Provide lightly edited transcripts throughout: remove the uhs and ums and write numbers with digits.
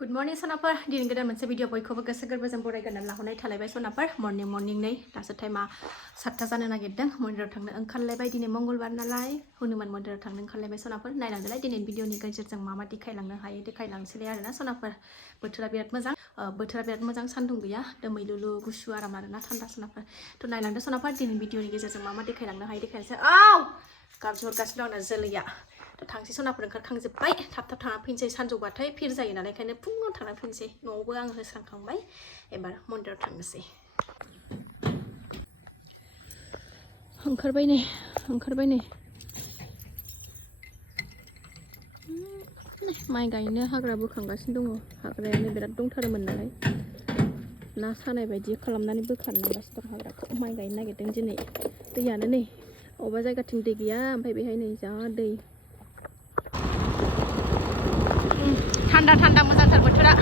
Good morning sonaper din godan मोनसे video बयखौबो गोसो गोरबोजों बरायगोरनानै लाहरनाय थालायबाय सोनापर मर्निं नै दासो टाइमा 7ता जानो नागिरदों मन्दिराव थांनो ओंखारलायबाय दिनै मंगलबार नालाय हनुमान मन्दिराव थांनो ओंखारलायबाय सोनापर नायलांदोलाय दिनै भिडिअनि गेजेरजों मा देखायलांनो हायो देखायलांसैलाय आरोना सोनापर बोथोरा बिराद मोजां सान्दुं गैया दोमैलुलु गुसु आराम आरोना थान्दा सोनापर थ नायलांदो सोनापर दिनै भिडिअनि गेजेरजों मा देखायलांनो हायो देखायनोसै गाबज्रिहरगासिनो दं आंना जोलैया थांसै सोनापर ओंखारखांजोब्बाय थाब थांना फैनोसै सानजौबाथाय फिर जायो नालाय ओंखायनो फुङाव थांना फैनोसै न'आवबो आं होस्रांखांबाय एबार मन्दिराव थांनोसै ओंखारबाय नै माइ गायनो हाग्रा बोखांगासिनो दङ हाग्रायानो बिराद दंथारोमोन नालाय ना सानाय बायदि खालामनानै बोखारनांगासिनो दं हाग्राखौ माइ गायनो नागिरदों दिनै दैयानो नै अबेबा जायगाथिं दै गैया ओमफ्राय बेहाय नै जा दै थान्दा मोजांथार बोथोरा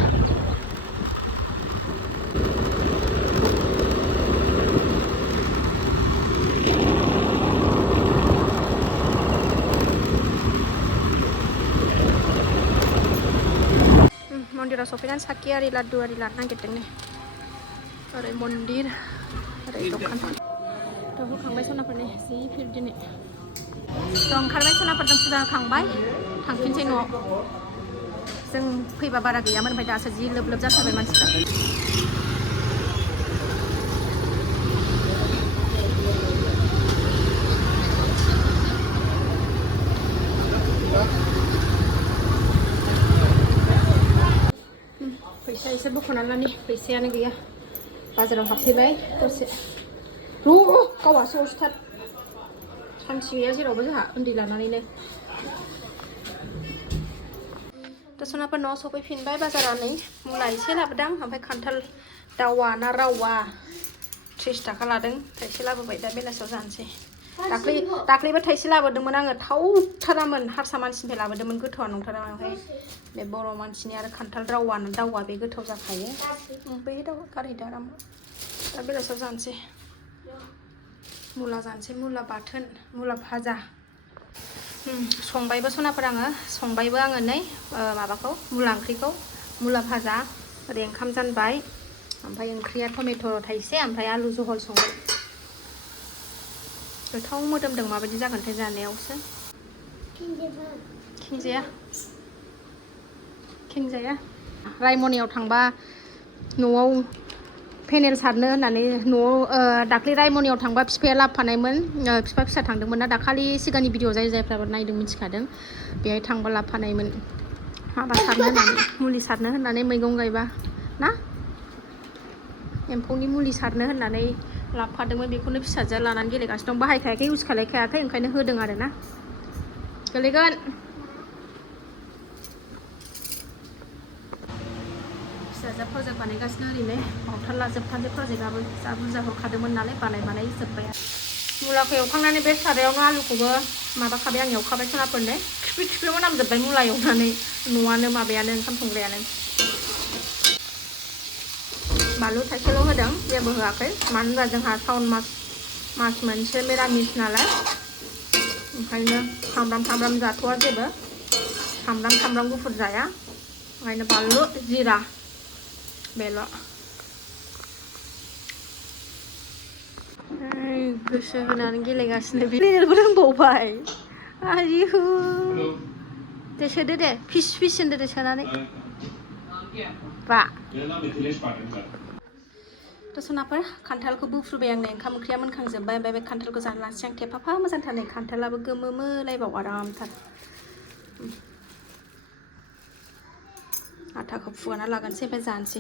मन्दिराव सफैनानै साखि आरि लाड्डु आरि लानो नागिरदों नै ओरै मन्दिर ओरै दखान होखांबाय सोनाफोरनि जि फिर दिनै ओंखारबाय सोनाफोरजों फुजा होखांबाय थांफिनसै न'आव जों फैबा बारा गैयामोन ओमफ्राय दासो जि लोब जाथारबाय मानसिफ्रा फैसा एसे बख'नानै लानि फैसायानो गैया बाजाराव हाबफैबाय दसे गावासो अस्टाद सान्थि गैया जेरावबो जोंहा उन्दै लानानैनो सोनाफोर न'आव सफैफिनबाय बाजाराव नै मुला एसे लाबोदां ओमफ्राय खान्थाल दावा ना रावा 30 थाखा लादों थाइसे लाबोबाय दा बेलासियाव जानोसै दाख्लैबो थाइसे लाबोदोंमोन आङो थावथारामोन हारसा मानसिनिफ्राय लाबोदोंमोन गोथावा नंथारामोन ओमफ्राय बे बर' मानसिनि आरो खान्थाल दावा बे गोथाव जाखायो बे दावा गारहैदो आराम दा बेलासियाव जानोसै मुला बाथोन मुला भाजा संबायबो सनाफोर संबायबो आङो नै माबाखौ मुला ओंख्रिखौ मुला भाजा ओरै ओंखाम जानबाय ओमफ्राय ओंख्रिया टमेट' थाइसे ओमफ्राय आलु जहल संबाय गोथाव मोदोमदों माबायदि जागोनथाय जानायावसो खेंजाया रायमनायाव थांबा न'आव पेनेल सारनो होननानै न'आव दाख्लै रायमनायाव थांबा बिफाया लाबोफानायमोन बिफा फिसा थांदोंमोन ना दाखालि सिगांनि भिडिअ जायफ्राबो नायदों मिथिखादों बेहाय थांबा लाबोफानायमोन माबा सारनो होननानै मुलि सारनो होननानै मैगं गायबा ना एम्फौनि मुलि सारनो होननानै लाबोफादोंमोन बेखौनो फिसाजोआ लानानै गेलेगासिनो दं बाहायखायाखै इउज खालायखायाखै ओंखायनो होदों आरो ना गोलैगोन फिसाजोआ प्रजेक्ट बानायगासिनो ओरैनो मावथारला जोबखानोसै प्रजेक्टआबो जा बुरजा हरखादोंमोन नालाय बानाय जोब्बाय मुलाखौ एवखांनानै बे सारायावनो आलुखौबो माबाखाबाय आं एवखाबाय सोनाफोरनो खिफ्रि मोनामजोब्बाय मुला एवनानै न'आनो माबायानो ओंखाम संग्रायानो बानलु थाइसेल' होदों जेबो होआखै मानो होनबा जोंहा सावन मास मोनसे मिरामिस नालाय ओंखायनो सामब्राम जाथ'वा जेबो सामब्राम गुफुर जाया ओंखायनो बानलु जिरा बेल' गोसो होनानै गेलेगासिनो प्लेनेरबो रोंबावबाय आयु दे सोदो दे फिस होनदो दे सोनानै बा सोनाफोर खान्थालखौ बुफ्रुबाय आंनो ओंखाम ओंख्रिया मोनखांजोब्बाय ओमफ्राय बे खान्थालखौ जानो लानोसै आं थेफाफा मोजांथार नै खान्थालाबो गोमोलायबाव आरामथार आटाखौ फुगारना लागोनसै ओमफ्राय जानोसै